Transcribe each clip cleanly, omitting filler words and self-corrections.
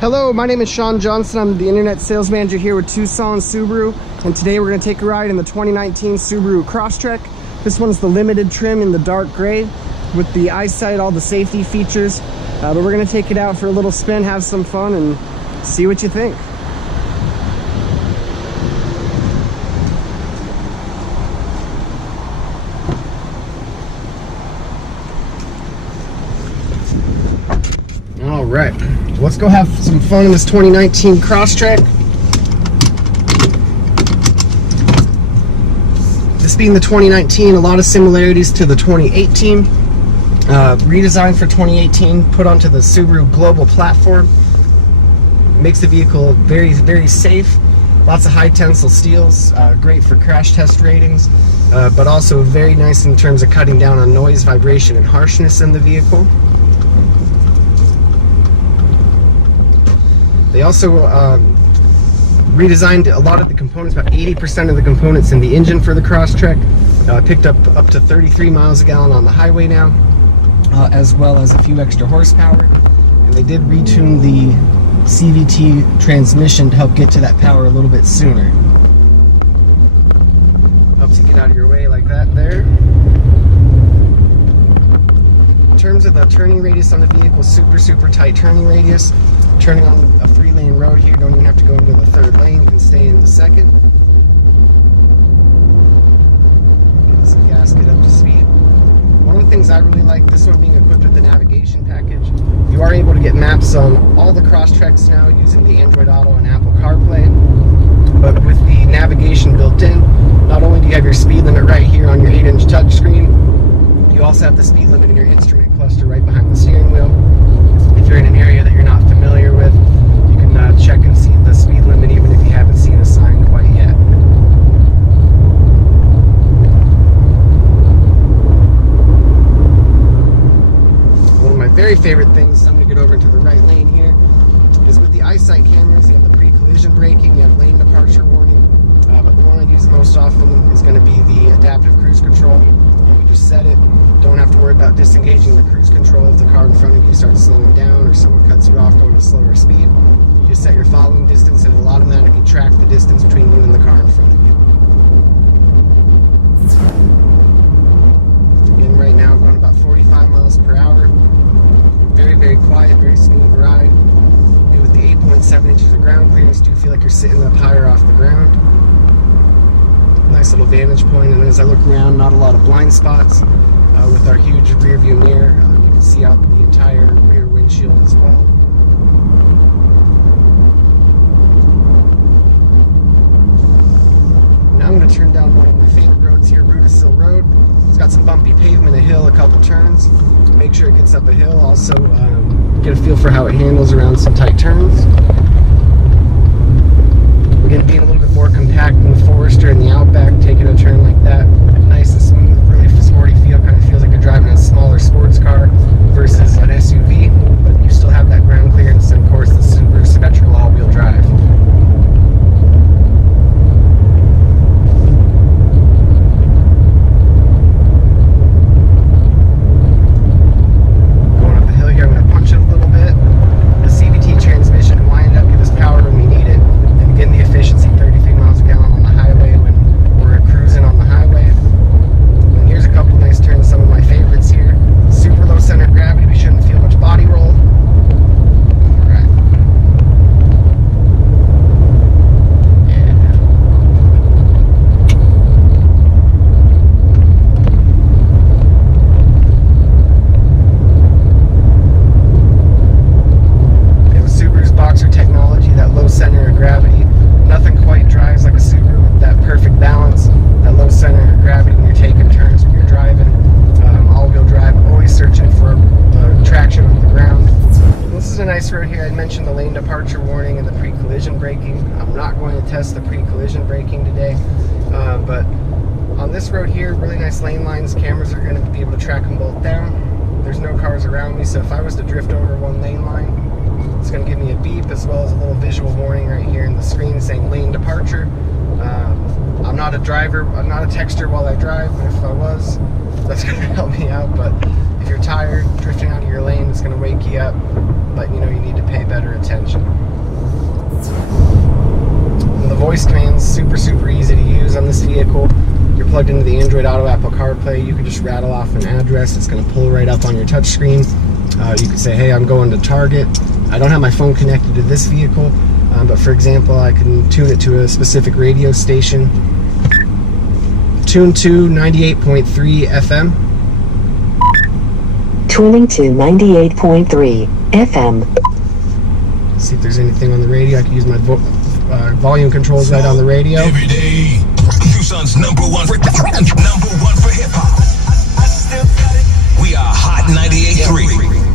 Hello, my name is Sean Johnson. I'm the internet sales manager here with Tucson Subaru, and today we're going to take a ride in the 2019 Subaru Crosstrek. This one's the limited trim in the dark gray with the eyesight, all the safety features. But we're going to take it out for a little spin, have some fun, and see what you think. All right, let's go have some fun in this 2019 Crosstrek. This being the 2019, a lot of similarities to the 2018. Redesigned for 2018, put onto the Subaru global platform. Makes the vehicle very, very safe. Lots of high tensile steels, great for crash test ratings, but also very nice in terms of cutting down on noise, vibration, and harshness in the vehicle. They also redesigned a lot of the components, about 80% of the components in the engine for the Crosstrek. Picked up to 33 miles a gallon on the highway now, as well as a few extra horsepower. And they did retune the CVT transmission to help get to that power a little bit sooner. Helps you get out of your way like that there. In terms of the turning radius on the vehicle, super tight turning radius. Turning on a 3-lane road here, don't even have to go into the 3rd lane, you can stay in the 2nd. Give some gas, get up to speed. One of the things I really like, this one being equipped with the navigation package, you are able to get maps on all the Crosstreks now using the Android Auto and Apple CarPlay. But with the navigation built in, not only do you have your speed limit right here on your 8-inch touchscreen, you also have the speed limit in your instrument cluster right behind the steering wheel. If you're in an area that you're not familiar with, you can check and see the speed limit even if you haven't seen a sign quite yet. One of my very favorite things, I'm going to get over into the right lane here, is with the eyesight cameras, you have the pre-collision braking, you have lane departure warning, but the one I use most often is going to be the adaptive cruise control. You just set it, don't have to worry about disengaging the cruise control if the car in front of you starts slowing down or someone cuts you off going at a slower speed. You just set your following distance and it'll automatically track the distance between you and the car in front of you. Again, right now I'm going about 45 miles per hour. Very quiet, very smooth ride. And with the 8.7 inches of ground clearance, do feel like you're sitting up higher off the ground. Nice little vantage point, and as I look around, not a lot of blind spots. With our huge rear view mirror, you can see out the entire rear windshield as well. Now I'm going to turn down one of my favorite roads here, Rudisill Road. It's got some bumpy pavement, a hill, a couple turns. Make sure it gets up a hill. Also, get a feel for how it handles around some tight turns. Again, being a little bit more compact than the Forester and the Outback, taking a turn like that, nice and smooth, really sporty feel, kind of feels like you're driving a smaller sports car versus an SUV, but you still have that ground clearance and of course the super symmetrical all-wheel drive. Going up the hill here, I'm going to punch it a little bit. The CVT transmission will wind up, give us power when we need it, and again the efficiency, 33 miles a gallon on the highway when we're cruising on the highway. And here's a couple nice turns, some of my favorites here. Super low center of gravity, we shouldn't feel much body roll. Alright. Yeah. It was Subaru's Boxer technology, that low center of gravity. Nothing quite drives like a Subaru with that perfect balance, that low center of gravity when you're taking turns, when you're driving. All-wheel drive, always searching for traction on the ground. This is a nice road here. I mentioned the lane departure warning and the pre-collision braking. I'm not going to test the pre-collision braking today, but on this road here, really nice lane lines. Cameras are going to be able to track them both down. There's no cars around me, so if I was to drift over one lane line, it's going to give me a beep as well as a little visual warning right here in the screen saying lane departure. I'm not a driver, I'm not a texter while I drive, but if I was, that's going to help me out. But if you're tired, drifting out of your lane is going to wake you up, but you know you need to pay better attention. on this vehicle. You're plugged into the Android Auto, Apple CarPlay. You can just rattle off an address. It's going to pull right up on your touchscreen. You could say, hey, I'm going to Target. I don't have my phone connected to this vehicle, but for example, I can tune it to a specific radio station. Tune to 98.3 FM. Tuning to 98.3 FM. See if there's anything on the radio. I can use my volume controls right on the radio. Every day, Tucson's number one for hip hop. We are Hot 98.3.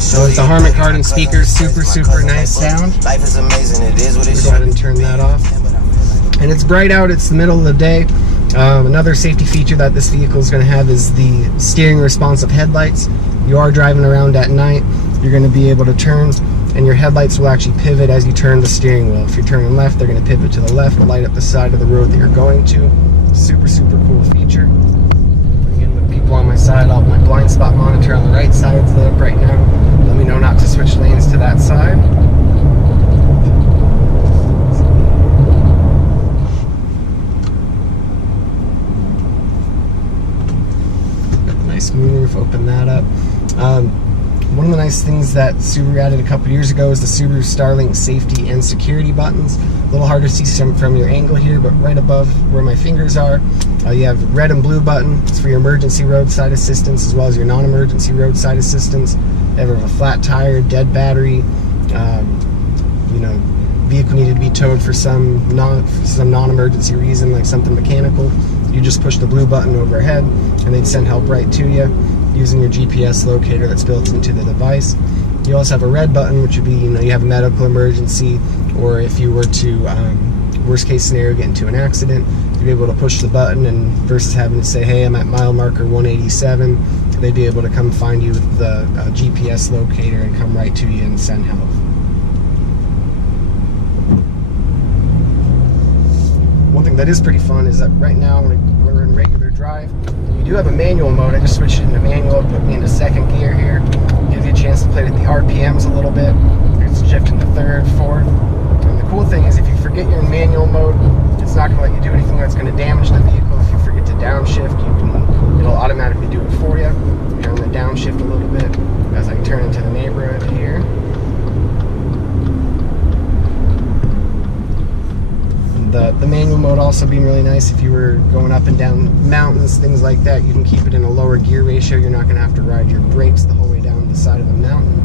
So it's the Harman Kardon speakers, super nice sound. Life is amazing. It is what it We'll go ahead and turn that off. And it's bright out. It's the middle of the day. Another safety feature that this vehicle is going to have is the steering responsive headlights. You are driving around at night, you're going to be able to turn, and your headlights will actually pivot as you turn the steering wheel. If you're turning left, they're going to pivot to the left and light up the side of the road that you're going to. Super cool feature. Again, with people on my side, I'll have my blind spot monitor on the right side. It's lit up right now. Let me know not to switch lanes to that side. Nice moonroof, open that up. One of the nice things that Subaru added a couple years ago is the Subaru Starlink safety and security buttons. A little hard to see from your angle here, but right above where my fingers are, you have red and blue button. It's for your emergency roadside assistance as well as your non-emergency roadside assistance. If you have a flat tire, dead battery, you know, vehicle needed to be towed for some non-emergency reason, like something mechanical, you just push the blue button overhead and they'd send help right to you using your GPS locator that's built into the device. You also have a red button, which would be, you know, you have a medical emergency, or if you were to, worst case scenario, get into an accident, you'd be able to push the button, and versus having to say, hey, I'm at mile marker 187, they'd be able to come find you with the GPS locator and come right to you and send help. One thing that is pretty fun is that right now we're in regular drive. You do have a manual mode. I just switched it into manual, put me into second gear here. Gives you a chance to play with the RPMs a little bit. It's shifting to third, fourth. And the cool thing is if you forget you're in manual mode, it's not going to let you do anything that's going to damage the vehicle. If you forget to downshift, it'll automatically do it for you. Here I'm going to downshift a little bit as I turn into the neighborhood here. The manual mode also being really nice if you were going up and down mountains, things like that. You can keep it in a lower gear ratio. You're not going to have to ride your brakes the whole way down the side of a mountain.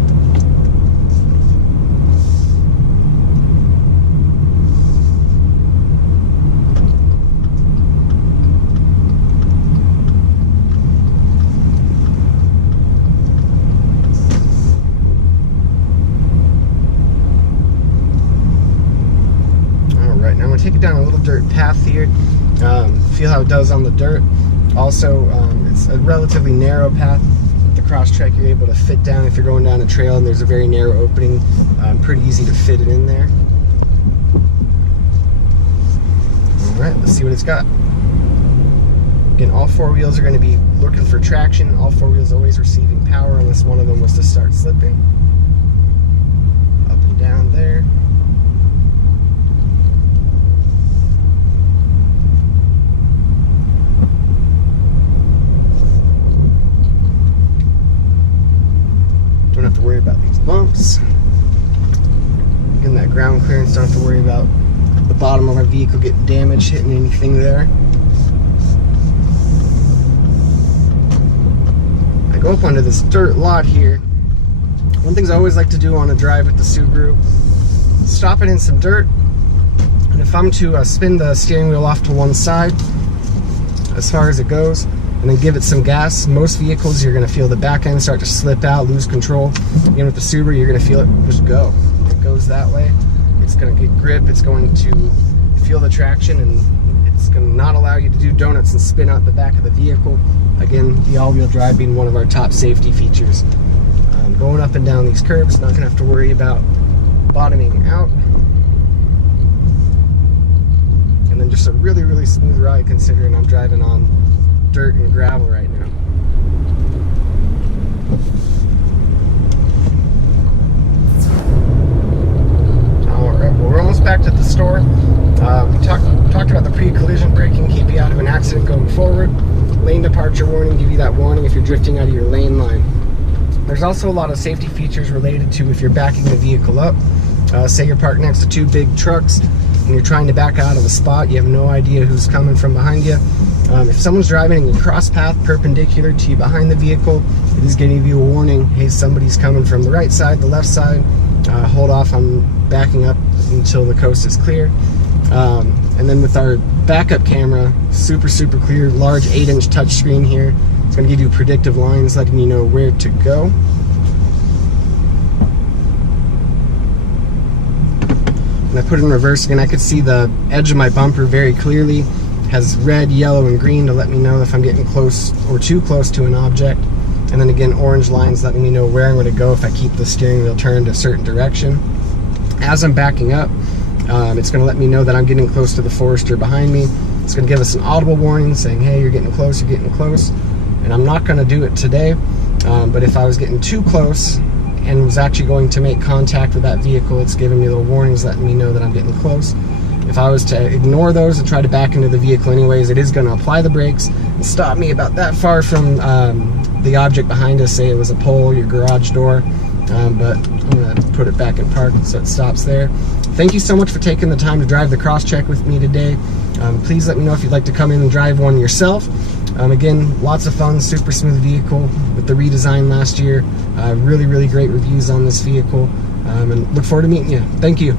Take it down a little dirt path here. Feel how it does on the dirt. Also, it's a relatively narrow path. With the Crosstrek, you're able to fit down if you're going down a trail and there's a very narrow opening. Pretty easy to fit it in there. Alright, let's see what it's got. Again, all four wheels are going to be looking for traction. All four wheels always receiving power unless one of them was to start slipping. Up and down there. Don't have to worry about these bumps. Getting that ground clearance, don't have to worry about the bottom of our vehicle getting damaged, hitting anything there. I go up onto this dirt lot here. One thing I always like to do on a drive with the Subaru, stop it in some dirt, and if I'm to spin the steering wheel off to one side as far as it goes, and then give it some gas. Most vehicles, you're going to feel the back end start to slip out, lose control. Again, with the Subaru, you're going to feel it just go. It goes that way. It's going to get grip. It's going to feel the traction, and it's going to not allow you to do donuts and spin out the back of the vehicle. Again, the all-wheel drive being one of our top safety features. Going up and down these curbs, not going to have to worry about bottoming out. And then just a really smooth ride considering I'm driving on dirt and gravel right now. warning if you're drifting out of your lane line. There's also a lot of safety features related to if you're backing the vehicle up. Say you're parked next to two big trucks and you're trying to back out of a spot, you have no idea who's coming from behind you. If someone's driving and you cross path perpendicular to you behind the vehicle, it is going to give you a warning, hey, somebody's coming from the right side, the left side. Hold off on backing up until the coast is clear. And then with our backup camera, super clear, large 8-inch touchscreen here. It's going to give you predictive lines letting you know where to go. And I put it in reverse again. I could see the edge of my bumper very clearly. It has red, yellow, and green to let me know if I'm getting close or too close to an object. And then again, orange lines letting me know where I'm going to go if I keep the steering wheel turned a certain direction. As I'm backing up, it's going to let me know that I'm getting close to the Forester behind me. It's going to give us an audible warning saying, hey, you're getting close, you're getting close. And I'm not going to do it today, but if I was getting too close and was actually going to make contact with that vehicle, it's giving me little warnings letting me know that I'm getting close. If I was to ignore those and try to back into the vehicle anyways, it is going to apply the brakes and stop me about that far from the object behind us. Say it was a pole, your garage door, but I'm going to put it back in park so it stops there. Thank you so much for taking the time to drive the Crosstrek with me today. Please let me know if you'd like to come in and drive one yourself. Again, lots of fun, super smooth vehicle with the redesign last year. Really great reviews on this vehicle, and look forward to meeting you. Thank you.